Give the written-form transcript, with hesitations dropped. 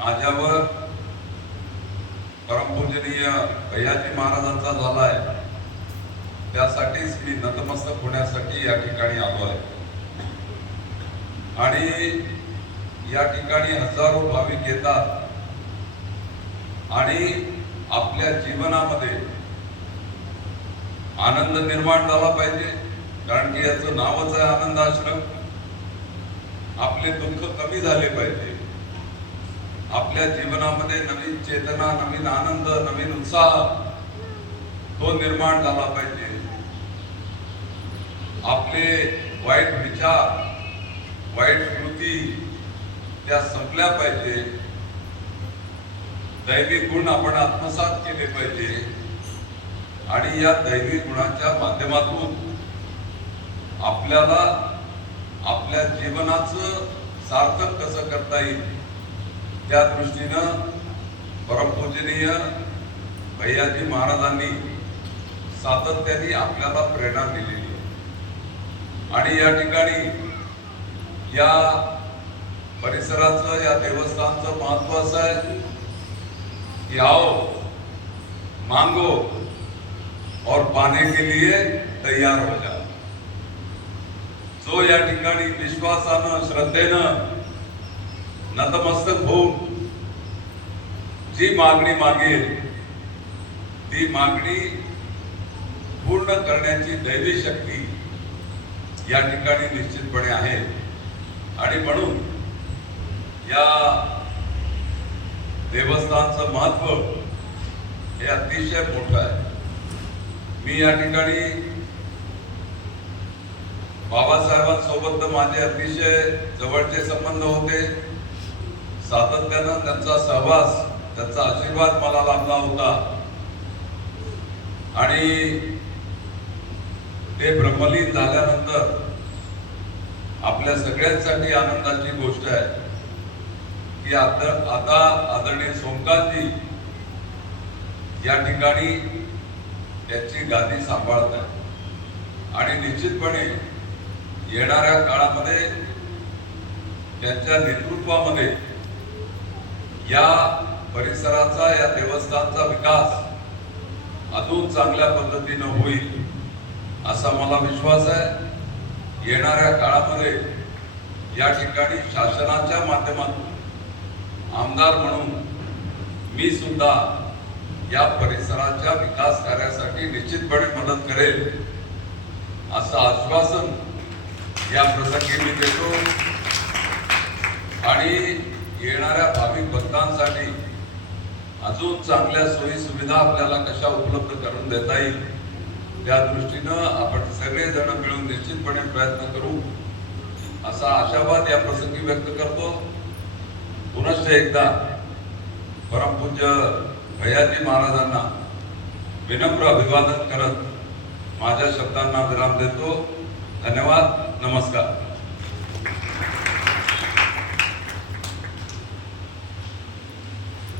माझ्यावर परमपूजनीय भैयाजी महाराजांचा झालाय, त्यासाठीच मी नतमस्तक होण्यासाठी या ठिकाणी आलो आहे। आणि या ठिकाणी हजारो भाविक येतात आणि आपल्या जीवनामध्ये आनंद निर्माण झाला पाहिजे, कारण की याचं नावच आहे आनंद आश्रम। आपले दुःख कमी झाले पाहिजे, आपल्या जीवनामध्ये नवीन चेतना, नवीन आनंद, नवीन उत्साह तो निर्माण झाला पाहिजे। आपले वाईट विचार, वाईट कृती त्या संपल्या पाहिजे, दैवी गुण आपण आत्मसात केले पाहिजे आणि या दैवी गुणाच्या माध्यमातून आपल्याला आपल्या जीवनाचं सार्थक कसं करता येईल त्या दृष्टीनं परमपूजनीय भैयाजी महाराजांनी सातत्याने आपल्याला प्रेरणा दिलेली आहे। आणि या ठिकाणी या परिसराचं, या देवस्थानचं महत्व असं आहे कि आओ मांगो और पाने के लिए तैयार हो जाओ। जो या ठिकाणी विश्वासानं, श्रद्धेनं नतमस्तक होऊन जी मागणी मागेल ती मागणी पूर्ण करण्याची दैवी शक्ती या ठिकाणी निश्चितपणे आहे। आणि म्हणून या देवस्थानचं महत्व हे अतिशय मोठं आहे। मी या ठिकाणी बाबासाहेबांसोबत माझे अतिशय जवळचे संबंध होते, सातत्यानं त्यांचा सहवास, त्यांचा आशीर्वाद मला लाभला होता। आणि ते ब्रह्मलीन झाल्यानंतर आपल्या सगळ्यांसाठी आनंदाची गोष्ट आहे की आता आदरणीय सोमकांतजी या ठिकाणी त्याची गादी सांभाळत आहे आणि निश्चितपणे येणाऱ्या काळामध्ये त्यांच्या नेतृत्वामध्ये या परिसराचा, या देवस्थानचा विकास अजून चांगल्या पद्धतीनं होईल असा मला विश्वास आहे। येणाऱ्या काळामध्ये या ठिकाणी शासनाच्या माध्यमातून आमदार म्हणून मी सुद्धा या परिसराच्या विकास कार्यासाठी निश्चितपणे मदत करेल असं आश्वासन या प्रसंगी मी देतो। आणि येणाऱ्या भाविक भक्तांसाठी अजून चांगल्या सोयी सुविधा आपल्याला कशा उपलब्ध करून देता येईल त्या दृष्टीनं आपण सगळेजण मिळून निश्चितपणे प्रयत्न करू असा आशावाद या प्रसंगी व्यक्त करतो। पुनश्च एकदा परमपूज्य भैयाजी महाराजांना विनम्र अभिवादन करत माझ्या शब्दांना विराम देतो। धन्यवाद, नमस्कार।